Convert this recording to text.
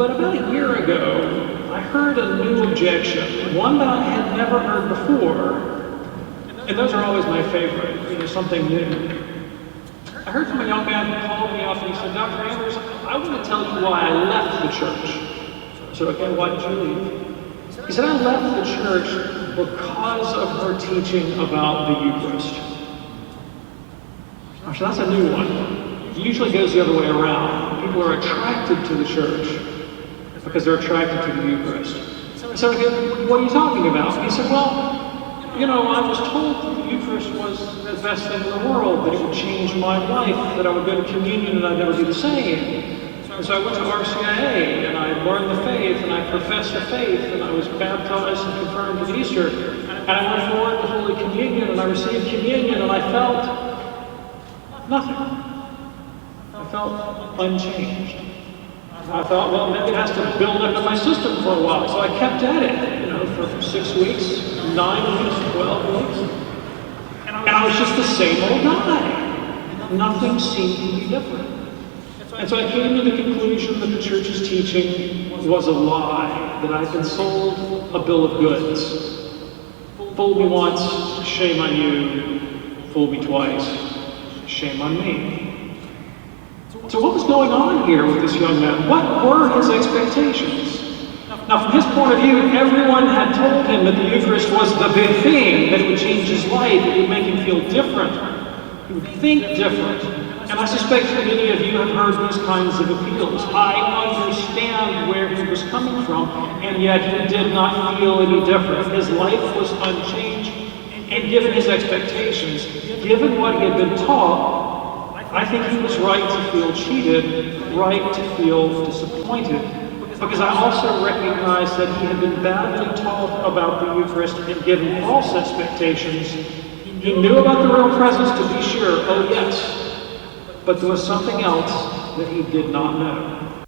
But about a year ago, I heard a new objection, one that I had never heard before, and those are always my favorite, something new. I heard from a young man who called me up and he said, Dr. Anders, I want to tell you why I left the church. I said, okay, why did you leave? He said, I left the church because of her teaching about the Eucharist. I said, that's a new one. It usually goes the other way around. People are attracted to the church because they're attracted to the Eucharist. I said, okay, what are you talking about? He said, well, I was told that the Eucharist was the best thing in the world, that it would change my life, that I would go to communion and I'd never be the same. And so I went to RCIA, and I learned the faith, and I professed the faith, and I was baptized and confirmed at Easter. And I went forward to Holy Communion, and I received communion, and I felt nothing. I felt unchanged. I thought, well, maybe it has to build up in my system for a while. So I kept at it, for 6 weeks, 9 weeks, 12 weeks. And I was just the same old guy. Nothing seemed to be different. And so I came to the conclusion that the church's teaching was a lie, that I had been sold a bill of goods. Fool me once, shame on you. Fool me twice, shame on me. So what was going on here with this young man? What were his expectations? Now, from his point of view, everyone had told him that the Eucharist was the big thing, that it would change his life, it would make him feel different, he would think different. And I suspect that many of you have heard these kinds of appeals. I understand where he was coming from, and yet he did not feel any different. His life was unchanged, and given his expectations, given what he had been taught, I think he was right to feel cheated, right to feel disappointed, because I also recognize that he had been badly taught about the Eucharist and given false expectations. He knew about the real presence, to be sure, oh yes, but there was something else that he did not know.